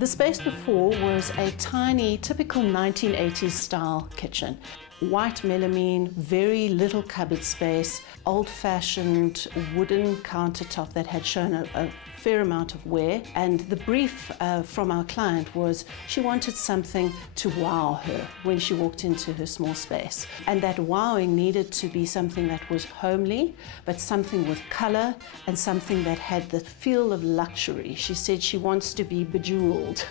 The space before was a tiny, typical 1980s style kitchen. White melamine, very little cupboard space, old-fashioned wooden countertop that had shown a fair amount of wear. And the brief from our client was she wanted something to wow her when she walked into her small space. And that wowing needed to be something that was homely, but something with color and something that had the feel of luxury. She said she wants to be bejeweled.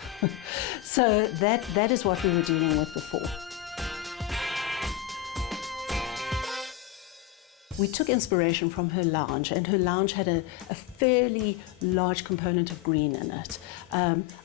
So that is what we were dealing with before. We took inspiration from her lounge, and her lounge had a fairly large component of green in it.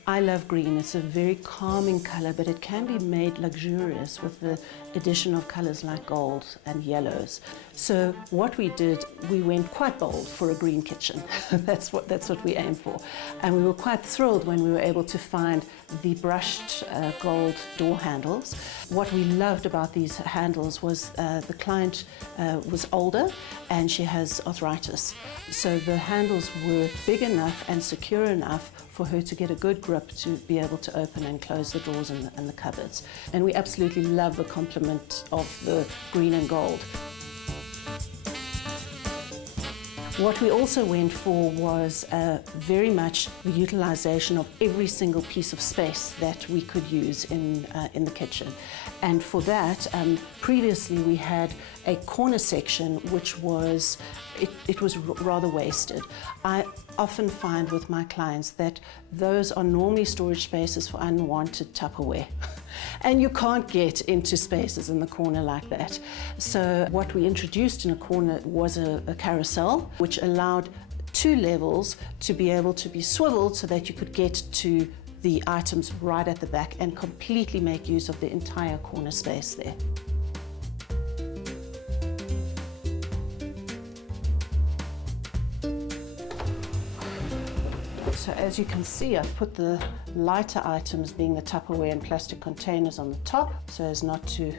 I love green. It's a very calming color, but it can be made luxurious with the addition of colors like gold and yellows. So what we did, we went quite bold for a green kitchen. That's what we aimed for. And we were quite thrilled when we were able to find the brushed gold door handles. What we loved about these handles was the client was older and she has arthritis. So the handles were big enough and secure enough for her to get a good grip to be able to open and close the doors and the cupboards. And we absolutely love the complement of the green and gold. What we also went for was very much the utilization of every single piece of space that we could use in the kitchen. And for that, previously we had a corner section which was, it was rather wasted. I often find with my clients that those are normally storage spaces for unwanted Tupperware. And you can't get into spaces in the corner like that. So what we introduced in a corner was a carousel, which allowed 2 levels to be able to be swiveled so that you could get to the items right at the back and completely make use of the entire corner space there. So as you can see, I've put the lighter items, being the Tupperware and plastic containers, on the top so as not to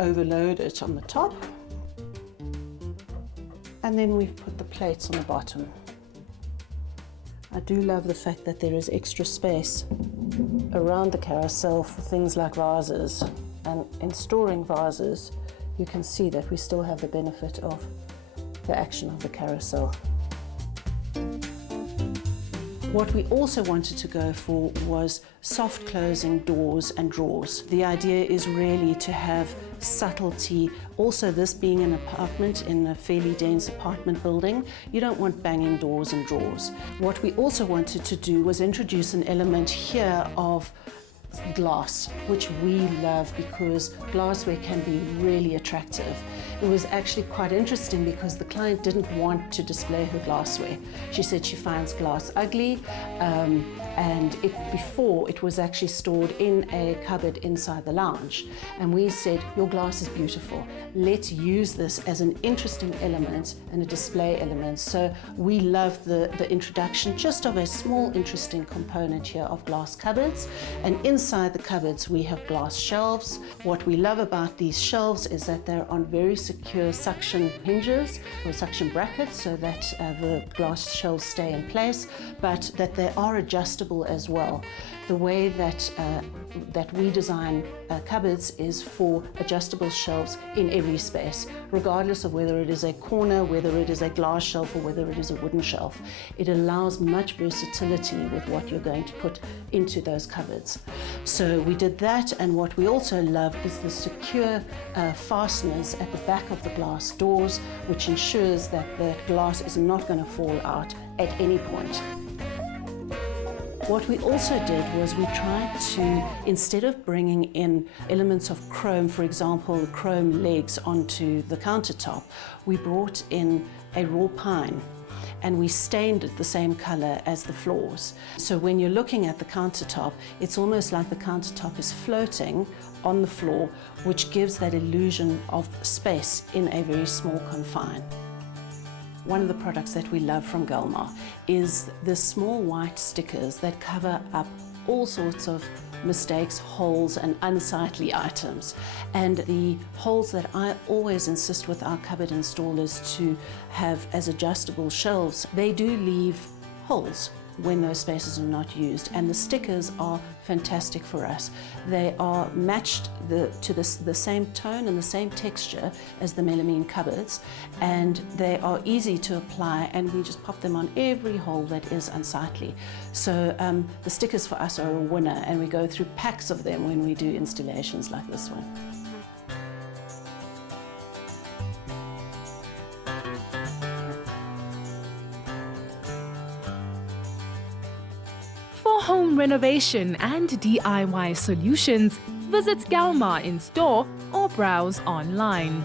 overload it on the top. And then we've put the plates on the bottom. I do love the fact that there is extra space around the carousel for things like vases. And in storing vases, you can see that we still have the benefit of the action of the carousel. What we also wanted to go for was soft closing doors and drawers. The idea is really to have subtlety. Also, this being an apartment in a fairly dense apartment building, you don't want banging doors and drawers. What we also wanted to do was introduce an element here of glass, which we love because glassware can be really attractive. It was actually quite interesting because the client didn't want to display her glassware. She said she finds glass ugly, and before it was actually stored in a cupboard inside the lounge. And we said, your glass is beautiful. Let's use this as an interesting element and a display element. So we love the introduction just of a small interesting component here of glass cupboards. And inside the cupboards we have glass shelves. What we love about these shelves is that they're on very secure suction hinges or suction brackets so that the glass shelves stay in place, but that they are adjustable as well. The way that we design cupboards is for adjustable shelves in every space, regardless of whether it is a corner, whether it is a glass shelf, or whether it is a wooden shelf. It allows much versatility with what you're going to put into those cupboards. So we did that, and what we also love is the secure fasteners at the back of the glass doors, which ensures that the glass is not going to fall out at any point. What we also did was we tried to, instead of bringing in elements of chrome, for example, chrome legs onto the countertop, we brought in a raw pine and we stained it the same color as the floors. So when you're looking at the countertop, it's almost like the countertop is floating on the floor, which gives that illusion of space in a very small confine. One of the products that we love from Galmar is the small white stickers that cover up all sorts of mistakes, holes and unsightly items. And the holes that I always insist with our cupboard installers to have as adjustable shelves, they do leave holes. when those spaces are not used. And the stickers are fantastic for us. They are matched to the same tone and the same texture as the melamine cupboards, and they are easy to apply, and we just pop them on every hole that is unsightly. So the stickers for us are a winner, and we go through packs of them when we do installations like this one. For home renovation and DIY solutions, visit Galma in store or browse online.